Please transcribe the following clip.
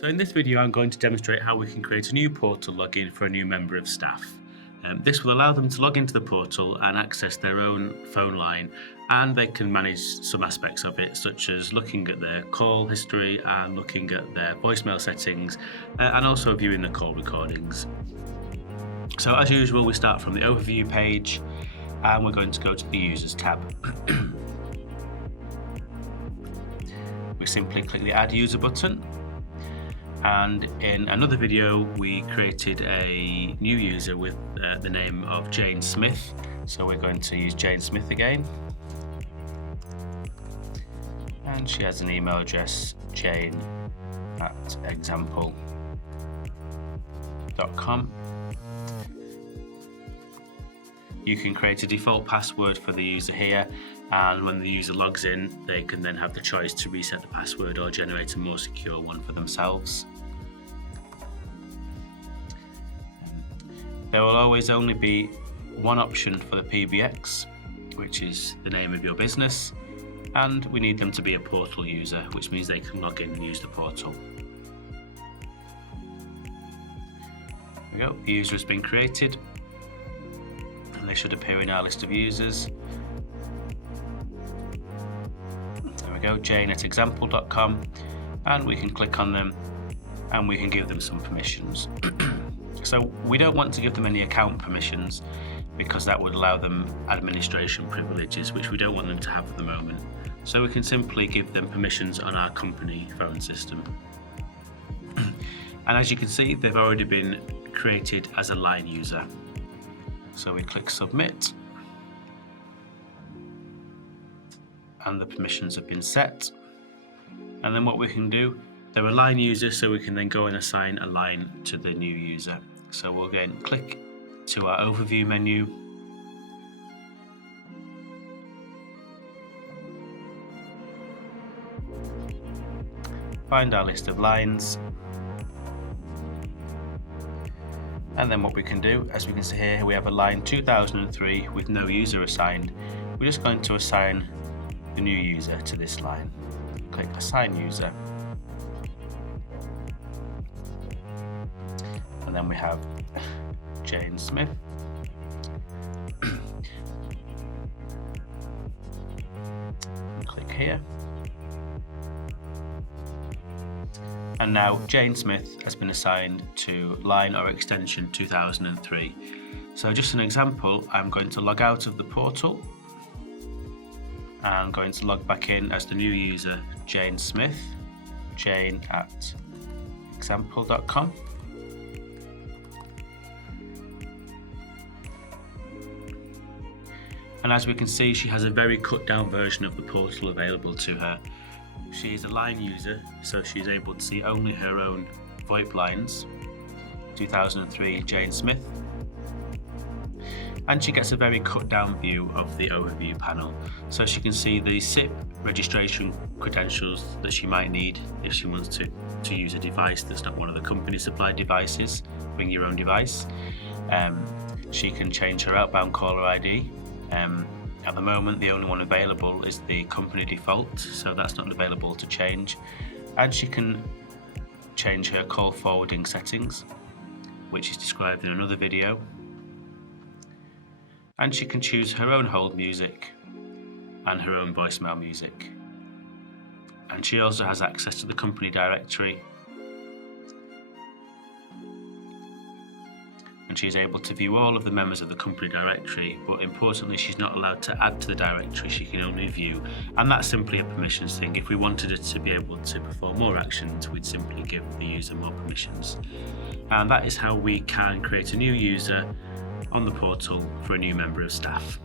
So in this video, I'm going to demonstrate how we can create a new portal login for a new member of staff. This will allow them to log into the portal and access their own phone line, and they can manage some aspects of it, such as looking at their call history and looking at their voicemail settings, and also viewing the call recordings. So as usual, we start from the overview page, and we're going to go to the Users tab. We simply click the Add User button. And in another video, we created a new user with the name of Jane Smith. So we're going to use Jane Smith again. And she has an email address, jane@example.com. You can create a default password for the user here, and when the user logs in, they can then have the choice to reset the password or generate a more secure one for themselves. There will always only be one option for the PBX, which is the name of your business, and we need them to be a portal user, which means they can log in and use the portal. There we go, the user has been created, and they should appear in our list of users. There we go, jane@example.com, and we can click on them and we can give them some permissions. So we don't want to give them any account permissions because that would allow them administration privileges, which we don't want them to have at the moment. So we can simply give them permissions on our company phone system. And as you can see, they've already been created as a line user. So we click Submit, and the permissions have been set. And then what we can do, they're a line user, so we can then go and assign a line to the new user. So we'll again click to our overview menu. Find our list of lines. And then what we can do, as we can see here, we have a line 2003 with no user assigned. We're just going to assign the new user to this line. Click Assign User. And then we have Jane Smith. Click here. And now Jane Smith has been assigned to line or extension 2003. So just an example, I'm going to log out of the portal. I'm going to log back in as the new user, Jane Smith, jane@example.com. And as we can see, she has a very cut down version of the portal available to her. She is a line user, so she's able to see only her own VoIP lines, 2003 Jane Smith. And she gets a very cut down view of the overview panel, so she can see the SIP registration credentials that she might need if she wants to use a device that's not one of the company supplied devices. Bring your own device. She can change her outbound caller ID. At the moment, the only one available is the company default, so that's not available to change. And she can change her call forwarding settings, which is described in another video. And she can choose her own hold music and her own voicemail music. And she also has access to the company directory. And she's able to view all of the members of the company directory, but importantly, she's not allowed to add to the directory, she can only view. And that's simply a permissions thing. If we wanted it to be able to perform more actions, we'd simply give the user more permissions. And that is how we can create a new user on the portal for a new member of staff.